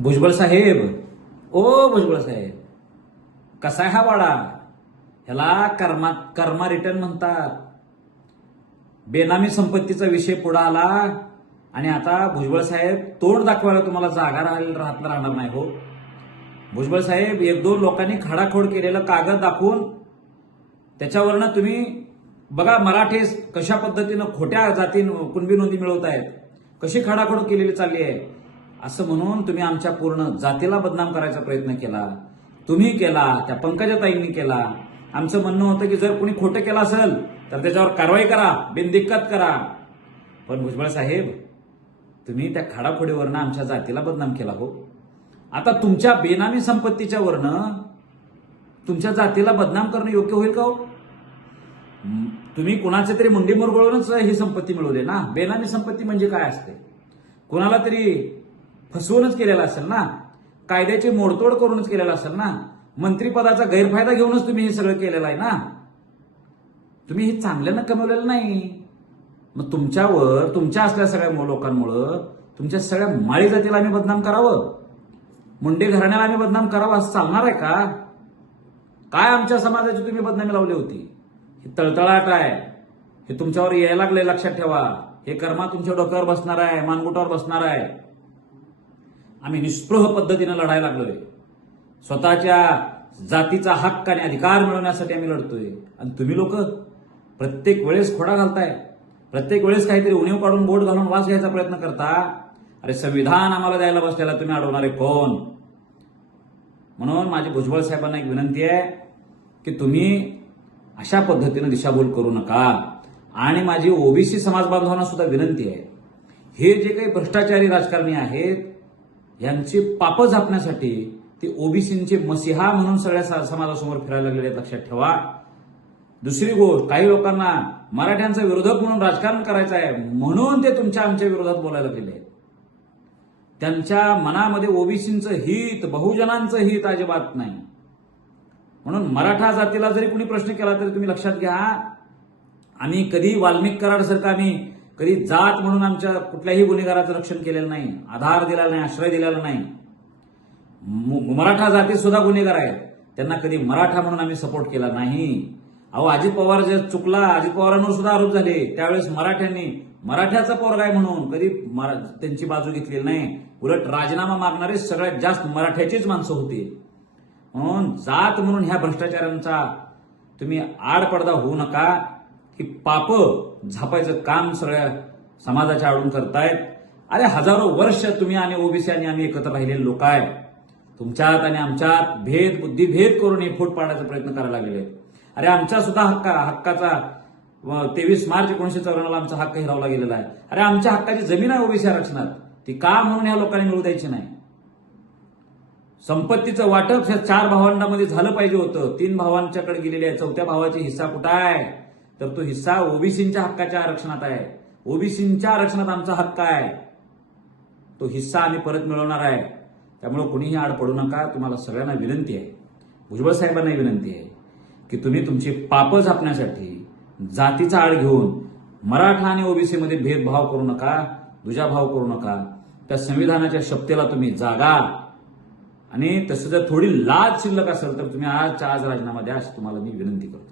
भुजबळ साहेब ओ भुजबळ साहेब कसा आहे हा वाडा ह्याला कर्मा कर्मा रिटर्न म्हणतात बेनामी संपत्तीचा विषय पुढे आला आणि आता भुजबळ साहेब तोंड दाखवायला तुम्हाला जागा राहायला राहतला राहणार नाही हो भुजबळ साहेब एक दोन लोकांनी खडाखोड केलेलं कागद दाखवून त्याच्यावरनं तुम्ही बघा मराठीस कशा पद्धतीनं खोट्या जाती कुणबी नोंदी मिळवत आहेत कशी खडाखोड केलेली चालली आहे असं म्हणून तुम्ही आमच्या पूर्ण जातीला बदनाम करायचा प्रयत्न केला तुम्ही केला त्या पंकजाताईंनी केला आमचं म्हणणं होतं की जर कोणी खोटं केलं असेल तर त्याच्यावर कारवाई करा बिनदिक्कत करा पण भुजबळ साहेब तुम्ही त्या खाडाखोडीवरनं आमच्या जातीला बदनाम केला हो आता तुमच्या बेनामी संपत्तीच्या वरनं तुमच्या जातीला बदनाम करणं योग्य होईल का हो तुम्ही कुणाचे तरी मुंडी मुरगळूनच ही संपत्ती मिळवली ना बेनामी संपत्ती म्हणजे काय असते कुणाला तरी फसवूनच केलेला असेल ना कायद्याची मोडतोड करूनच केलेला असेल ना मंत्रीपदाचा गैरफायदा घेऊनच तुम्ही हे सगळं केलेलं आहे ना तुम्ही हे चांगल्यानं कमवलेलं नाही मग तुमच्यावर तुमच्या असल्या सगळ्या लोकांमुळं तुमच्या सगळ्या माळी जातीला आम्ही बदनाम करावं मुंडे घराण्याला आम्ही बदनाम करावं असं चालणार आहे का काय आमच्या समाजाची तुम्ही बदनामी लावली होती ही तळतळाट आहे हे तुमच्यावर यायला लागले लक्षात ठेवा हे कर्मा तुमच्या डोक्यावर बसणार आहे मानगुटावर बसणार आहे आम्ही निष्प्रह पद्धतीनं लढायला लागलोय स्वतःच्या जातीचा हक्क आणि अधिकार मिळवण्यासाठी आम्ही लढतोय आणि तुम्ही लोक प्रत्येक वेळेस खोडा घालताय प्रत्येक वेळेस काहीतरी उणीव काढून बोट घालून वास घ्यायचा प्रयत्न करता अरे संविधान आम्हाला द्यायला बसलेला तुम्ही अडवणारे कोण म्हणून माझी भुजबळ साहेबांना एक विनंती आहे की तुम्ही अशा पद्धतीनं दिशाभूल करू नका आणि माझी ओबीसी समाज बांधवांना सुद्धा विनंती आहे हे जे काही भ्रष्टाचारी राजकारणी आहेत यांचे पाप झापण्यासाठी ते ओबीसींचे मसिहा म्हणून सगळ्या समाजासमोर फिरायला लागलेले आहेत लक्षात ठेवा दुसरी गोष्ट काही लोकांना मराठ्यांचा विरोधक म्हणून राजकारण करायचं आहे म्हणून ते तुमच्या आमच्या विरोधात बोलायला गेले त्यांच्या मनामध्ये ओबीसींचं हित बहुजनांचं हित अजिबात नाही म्हणून मराठा जातीला जरी कुणी प्रश्न केला तरी तुम्ही लक्षात घ्या आम्ही कधी वाल्मिक सारखं आम्ही कधी जात म्हणून आमच्या कुठल्याही गुन्हेगाराचं रक्षण केलेलं नाही आधार दिलेला नाही आश्रय दिलेला नाही मराठा जाती सुद्धा गुन्हेगार आहेत त्यांना कधी मराठा म्हणून आम्ही सपोर्ट केला नाही अहो अजित पवार जे चुकला अजित पवारांवर सुद्धा आरोप झाले त्यावेळेस मराठ्यांनी मराठ्याचा पोरगाय आहे म्हणून कधी त्यांची बाजू घेतलेली नाही उलट राजीनामा मागणारे सगळ्यात जास्त मराठ्याचीच माणसं होती म्हणून जात म्हणून ह्या भ्रष्टाचारांचा तुम्ही आडपडदा होऊ नका की पाप झापायचं काम सगळ्या समाजाच्या आडून करतायत अरे हजारो वर्ष तुम्ही आणि ओबीसी आणि आम्ही एकत्र राहिलेले लोक आहे तुमच्यात आणि आमच्यात भेद बुद्धीभेद करून हे फूट पाडण्याचा प्रयत्न करायला लागले अरे आमचा सुद्धा हक्क हक्काचा तेवीस मार्च एकोणीशे चौऱ्याण्णवला आमचा हक्क हिरावला गेलेला आहे अरे आमच्या हक्काची जमीन आहे ओबीसी आरक्षणात ती का म्हणून या लोकांनी मिळू द्यायची नाही संपत्तीचं वाटप ह्या चार भावांमध्ये झालं पाहिजे होतं तीन भावांच्याकडे गेलेले आहे चौथ्या भावाचा हिस्सा कुठं आहे तर तो हिस्सा ओबीसींच्या हक्काच्या आरक्षणात आहे ओबीसींच्या आरक्षणात आमचा हक्क आहे तो हिस्सा आम्ही परत मिळवणार आहे त्यामुळे कोणीही आड पडू नका तुम्हाला सगळ्यांना विनंती आहे भुजबळ साहेबांनाही विनंती आहे की तुम्ही तुमची पापं झापण्यासाठी जातीचा आड घेऊन मराठा आणि ओबीसीमध्ये भेदभाव करू नका दुजाभाव करू नका त्या संविधानाच्या शब्देला तुम्ही जागा आणि तसं जर थोडी लाज शिल्लक असेल तर तुम्ही आजच्या आज राजीनामा द्या अशी तुम्हाला मी विनंती करतो